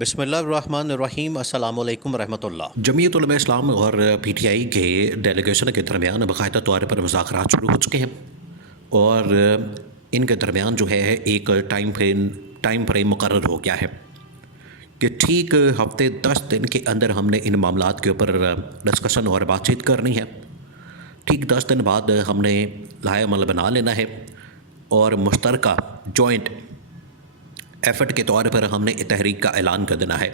بسم اللہ الرحمن الرحیم، السلام علیکم ورحمۃ اللہ۔ جمعیت علماء اسلام اور پی ٹی آئی کے ڈیلیگیشن کے درمیان باقاعدہ طور پر مذاکرات شروع ہو چکے ہیں اور ان کے درمیان جو ہے ایک ٹائم فریم مقرر ہو گیا ہے کہ ٹھیک ہفتے 10 دن کے اندر ہم نے ان معاملات کے اوپر ڈسکشن اور بات چیت کرنی ہے۔ ٹھیک 10 دن بعد ہم نے لائحہ عمل بنا لینا ہے اور مشترکہ جوائنٹ ایفرٹ کے طور پر ہم نے تحریک کا اعلان کر دینا ہے۔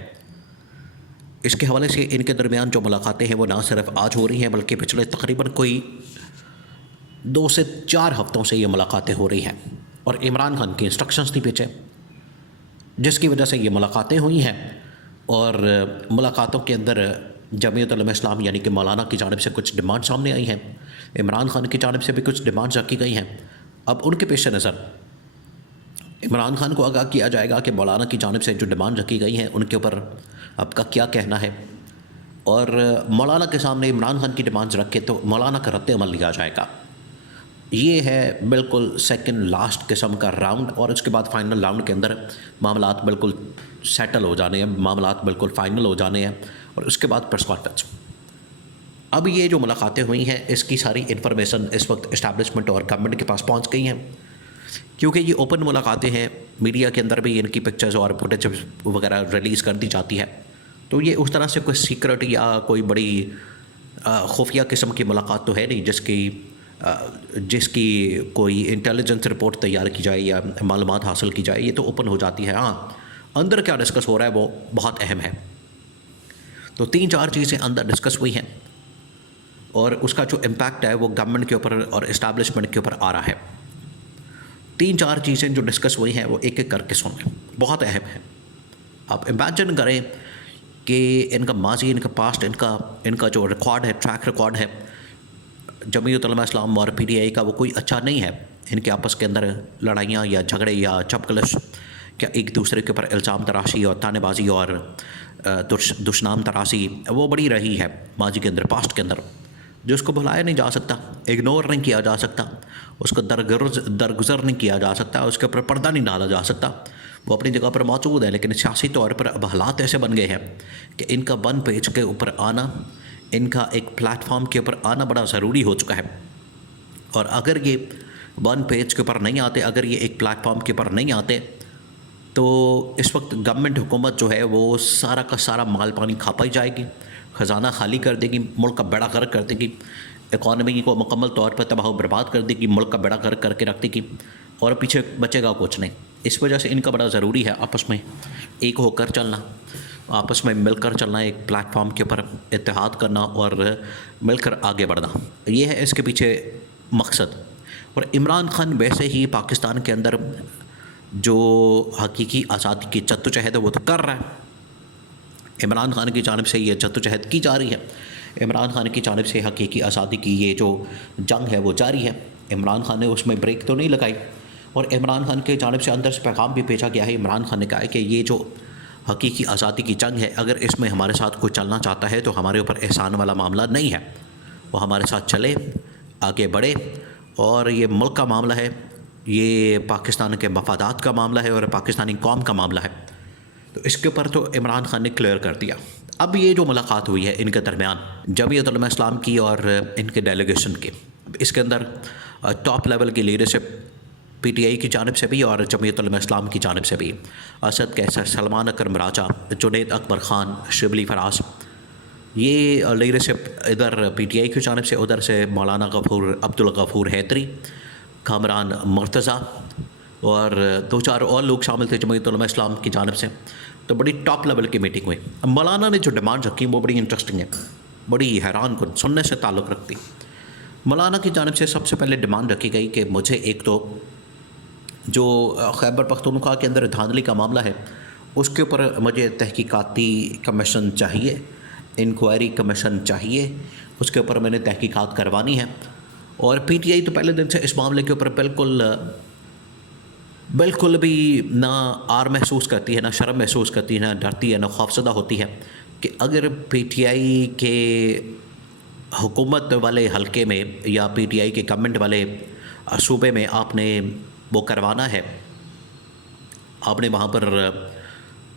اس کے حوالے سے ان کے درمیان جو ملاقاتیں ہیں وہ نہ صرف آج ہو رہی ہیں بلکہ پچھلے تقریباً کوئی 2 سے 4 ہفتوں سے یہ ملاقاتیں ہو رہی ہیں اور عمران خان کی انسٹرکشنز تھی پیچھے، جس کی وجہ سے یہ ملاقاتیں ہوئی ہیں۔ اور ملاقاتوں کے اندر جمعیت علماء اسلام یعنی کہ مولانا کی جانب سے کچھ ڈیمانڈ سامنے آئی ہیں، عمران خان کی جانب سے بھی کچھ ڈیمانڈز رکھی گئی ہیں۔ اب ان کے پیش نظر عمران خان کو آگاہ کیا جائے گا کہ مولانا کی جانب سے جو ڈیمانڈ رکھی گئی ہیں ان کے اوپر آپ کا کیا کہنا ہے، اور مولانا کے سامنے عمران خان کی ڈیمانڈز رکھ کے تو مولانا کا رد عمل لیا جائے گا۔ یہ ہے بالکل سیکنڈ لاسٹ قسم کا راؤنڈ، اور اس کے بعد فائنل راؤنڈ کے اندر معاملات بالکل سیٹل ہو جانے ہیں، معاملات بالکل فائنل ہو جانے ہیں، اور اس کے بعد پریس کانفرنس۔ اب یہ جو ملاقاتیں ہوئی ہیں اس کی ساری انفارمیشن اس وقت اسٹیبلشمنٹ اور گورنمنٹ کے پاس پہنچ گئی ہیں، کیونکہ یہ اوپن ملاقاتیں ہیں، میڈیا کے اندر بھی ان کی پکچرز اور فوٹیج وغیرہ ریلیز کر دی جاتی ہے، تو یہ اس طرح سے کوئی سیکرٹ یا کوئی بڑی خفیہ قسم کی ملاقات تو ہے نہیں جس کی کوئی انٹیلیجنس رپورٹ تیار کی جائے یا معلومات حاصل کی جائے، یہ تو اوپن ہو جاتی ہے۔ ہاں، اندر کیا ڈسکس ہو رہا ہے وہ بہت اہم ہے۔ تو 3-4 چیزیں اندر ڈسکس ہوئی ہیں اور اس کا جو امپیکٹ ہے وہ گورنمنٹ کے اوپر اور اسٹیبلشمنٹ کے اوپر آ رہا ہے۔ 3-4 چیزیں جو ڈسکس ہوئی ہیں وہ ایک ایک کر کے سنیں، بہت اہم ہے۔ آپ امیجن کریں کہ ان کا ماضی، ان کا پاسٹ، ان کا جو ریکارڈ ہے، ٹریک ریکارڈ ہے جمعیت علماء اسلام اور پی ٹی آئی کا، وہ کوئی اچھا نہیں ہے۔ ان کے آپس کے اندر لڑائیاں یا جھگڑے یا چپکلش، کیا ایک دوسرے کے اوپر الزام تراشی اور تانے بازی اور دشنام تراشی وہ بڑی رہی ہے ماضی کے اندر، پاسٹ کے اندر، جو اس کو بھلایا نہیں جا سکتا، اگنور نہیں کیا جا سکتا، اس کو درگزر نہیں کیا جا سکتا، اس کے اوپر پردہ نہیں ڈالا جا سکتا۔ وہ اپنی جگہ پر موجود ہے، لیکن سیاسی طور پر اب حالات ایسے بن گئے ہیں کہ ان کا ون پیج کے اوپر آنا، ان کا ایک پلیٹ فارم کے اوپر آنا بڑا ضروری ہو چکا ہے۔ اور اگر یہ ون پیج کے اوپر نہیں آتے، اگر یہ ایک پلیٹ فارم کے اوپر نہیں آتے، تو اس وقت گورنمنٹ حکومت جو ہے وہ سارا کا سارا مال پانی کھا پائی جائے گی، خزانہ خالی کر دے گی، ملک کا بیڑا غرق کر دے گی، اکانومی کو مکمل طور پر تباہ و برباد کر دے گی، ملک کا بیڑا غرق کر کے رکھ دے گی، اور پیچھے بچے گا کچھ نہیں۔ اس وجہ سے ان کا بڑا ضروری ہے آپس میں ایک ہو کر چلنا، آپس میں مل کر چلنا، ایک پلیٹ فارم کے اوپر اتحاد کرنا اور مل کر آگے بڑھنا، یہ ہے اس کے پیچھے مقصد۔ اور عمران خان ویسے ہی پاکستان کے اندر جو حقیقی آزادی کی جدوجہد ہے وہ تو کر رہا ہے، عمران خان کی جانب سے یہ جدوجہد کی جا رہی ہے، عمران خان کی جانب سے حقیقی آزادی کی یہ جو جنگ ہے وہ جاری ہے، عمران خان نے اس میں بریک تو نہیں لگائی، اور عمران خان کی جانب سے اندر سے پیغام بھی بھیجا گیا ہے۔ عمران خان نے کہا ہے کہ یہ جو حقیقی آزادی کی جنگ ہے، اگر اس میں ہمارے ساتھ کوئی چلنا چاہتا ہے تو ہمارے اوپر احسان والا معاملہ نہیں ہے، وہ ہمارے ساتھ چلے، آگے بڑھے، اور یہ ملک کا معاملہ ہے، یہ پاکستان کے مفادات کا معاملہ ہے اور پاکستانی قوم کا معاملہ ہے۔ تو اس کے اوپر تو عمران خان نے کلیئر کر دیا۔ اب یہ جو ملاقات ہوئی ہے ان کے درمیان جمعیت علماء اسلام کی اور ان کے ڈیلیگیشن کی، اس کے اندر ٹاپ لیول کی لیڈرشپ پی ٹی آئی کی جانب سے بھی اور جمعیت علماء اسلام کی جانب سے بھی، اسد کیسر، سلمان اکرم راجہ، جنید اکبر خان، شبلی فراز، یہ لیڈرشپ ادھر پی ٹی آئی کی جانب سے، ادھر سے مولانا عبدالغفور حیدری، کامران مرتضیٰ، اور 2-4 اور لوگ شامل تھے جمعیت علماء اسلام کی جانب سے۔ تو بڑی ٹاپ لیول کی میٹنگ ہوئی۔ مولانا نے جو ڈیمانڈ رکھی وہ بڑی انٹرسٹنگ ہے، بڑی حیران کن، سننے سے تعلق رکھتی۔ مولانا کی جانب سے سب سے پہلے ڈیمانڈ رکھی گئی کہ مجھے ایک تو جو خیبر پختونخوا کے اندر دھاندلی کا معاملہ ہے اس کے اوپر مجھے تحقیقاتی کمیشن چاہیے، انکوائری کمیشن چاہیے، اس کے اوپر میں نے تحقیقات کروانی ہے۔ اور پی ٹی آئی تو پہلے دن سے اس معاملے کے اوپر بالکل بھی نہ آر محسوس کرتی ہے، نہ شرم محسوس کرتی ہے، نہ ڈرتی ہے، نہ خوفزدہ ہوتی ہے کہ اگر پی ٹی آئی کے حکومت والے حلقے میں یا پی ٹی آئی کے گورنمنٹ والے صوبے میں آپ نے وہ کروانا ہے، آپ نے وہاں پر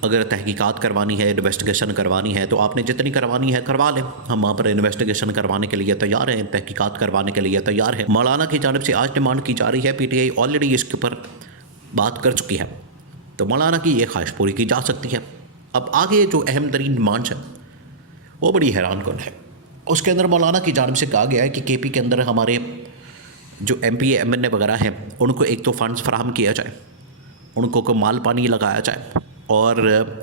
اگر تحقیقات کروانی ہے، انویسٹیگیشن کروانی ہے تو آپ نے جتنی کروانی ہے کروا لیں، ہم وہاں پر انویسٹیگیشن کروانے کے لیے تیار ہیں، تحقیقات کروانے کے لیے تیار ہیں۔ مولانا کی جانب سے آج ڈیمانڈ کی جا رہی ہے، پی ٹی آئی آلریڈی اس کے اوپر بات کر چکی ہے، تو مولانا کی یہ خواہش پوری کی جا سکتی ہے۔ اب آگے جو اہم ترین ڈیمانڈس ہیں وہ بڑی حیران کن ہے۔ اس کے اندر مولانا کی جانب سے کہا گیا ہے کہ کے پی کے اندر ہمارے جو M P A M N A وغیرہ ہیں ان کو ایک تو فنڈز فراہم کیا جائے، ان کو مال پانی لگایا جائے اور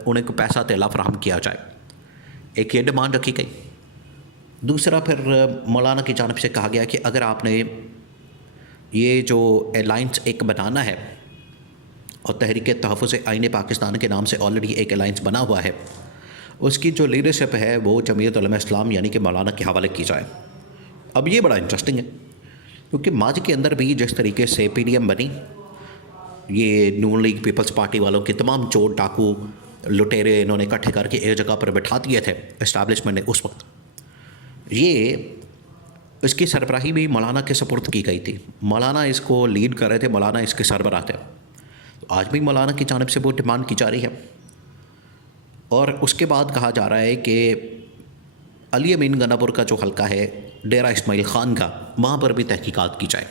انہیں کو پیسہ تیلا فراہم کیا جائے، ایک یہ ڈیمانڈ رکھی گئی۔ دوسرا پھر مولانا کی جانب سے کہا گیا کہ اگر آپ نے یہ جو الائنس ایک بنانا ہے، اور تحریک تحفظ آئین پاکستان کے نام سے آلریڈی ایک الائنس بنا ہوا ہے، اس کی جو لیڈرشپ ہے وہ جمعیت علماء اسلام یعنی کہ مولانا کے حوالے کی جائے۔ اب یہ بڑا انٹرسٹنگ ہے، کیونکہ ماضی کے اندر بھی جس طریقے سے پی ڈی ایم بنی، یہ نون لیگ پیپلز پارٹی والوں کے تمام چور ڈاکو لٹیرے انہوں نے اکٹھے کر کے ایک جگہ پر بٹھا دیے تھے اسٹیبلشمنٹ نے اس وقت، یہ اس کی سربراہی بھی مولانا کے سپرد کی گئی تھی، مولانا اس کو لیڈ کر رہے تھے، مولانا اس کے سربراہ تھے۔ آج بھی مولانا کی جانب سے وہ ڈیمانڈ کی جا رہی ہے، اور اس کے بعد کہا جا رہا ہے کہ علی امین گناپور کا جو حلقہ ہے ڈیرہ اسماعیل خان کا، وہاں پر بھی تحقیقات کی جائے۔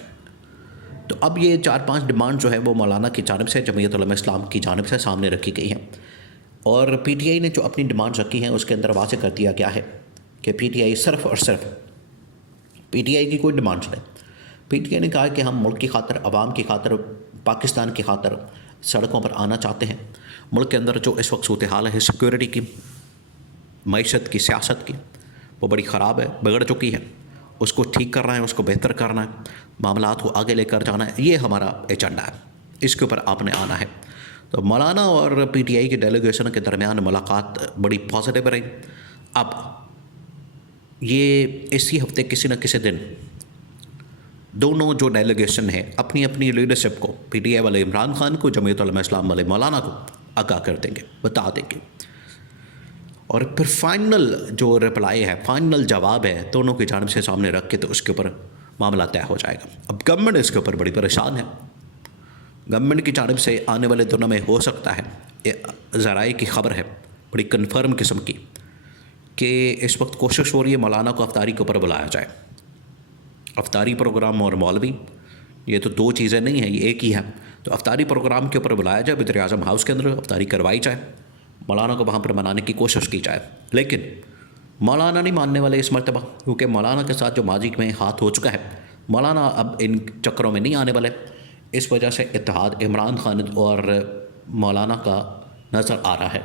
تو اب یہ 4-5 ڈیمانڈ جو ہے وہ مولانا کی جانب سے جمعیت علماء اسلام کی جانب سے سامنے رکھی گئی ہیں، اور پی ٹی آئی نے جو اپنی ڈیمانڈ رکھی ہیں اس کے اندر واضح کر دیا گیا ہے کہ پی ٹی آئی صرف اور صرف پی ٹی آئی کی کوئی ڈیمانڈ نہیں۔ پی ٹی آئی نے کہا کہ ہم ملک کی خاطر، عوام کی خاطر، پاکستان کی خاطر سڑکوں پر آنا چاہتے ہیں۔ ملک کے اندر جو اس وقت صورتحال ہے سیکورٹی کی، معیشت کی، سیاست کی، وہ بڑی خراب ہے، بگڑ چکی ہے، اس کو ٹھیک کرنا ہے، اس کو بہتر کرنا ہے، معاملات کو آگے لے کر جانا ہے، یہ ہمارا ایجنڈا ہے، اس کے اوپر آپ نے آنا ہے۔ تو مولانا اور پی ٹی آئی کی ڈیلیگیشن کے درمیان ملاقات بڑی پازیٹیو رہی۔ اب یہ اسی ہفتے کسی نہ کسی دن دونوں جو ڈیلیگیشن ہے اپنی اپنی لیڈرشپ کو، پی ٹی آئی والے عمران خان کو، جمعیت علماء اسلام والے مولانا کو آگاہ کر دیں گے، بتا دیں گے، اور پھر فائنل جو رپلائی ہے، فائنل جواب ہے دونوں کی جانب سے سامنے رکھ کے، تو اس کے اوپر معاملہ طے ہو جائے گا۔ اب گورنمنٹ اس کے اوپر بڑی پریشان ہے، گورنمنٹ کی جانب سے آنے والے دنوں میں ہو سکتا ہے، ذرائع کی خبر ہے بڑی کنفرم قسم کی، کہ اس وقت کوشش ہو رہی ہے مولانا کو افطاری کے اوپر بلایا جائے۔ افطاری پروگرام اور مولوی یہ تو دو چیزیں نہیں ہیں، یہ ایک ہی ہے۔ تو افطاری پروگرام کے اوپر بلایا جائے، وزیر اعظم ہاؤس کے اندر افطاری کروائی جائے، مولانا کو وہاں پر منانے کی کوشش کی جائے، لیکن مولانا نہیں ماننے والے اس مرتبہ، کیونکہ مولانا کے ساتھ جو ماضی میں ہاتھ ہو چکا ہے، مولانا اب ان چکروں میں نہیں آنے والے، اس وجہ سے اتحاد عمران خان اور مولانا کا نظر آ رہا ہے۔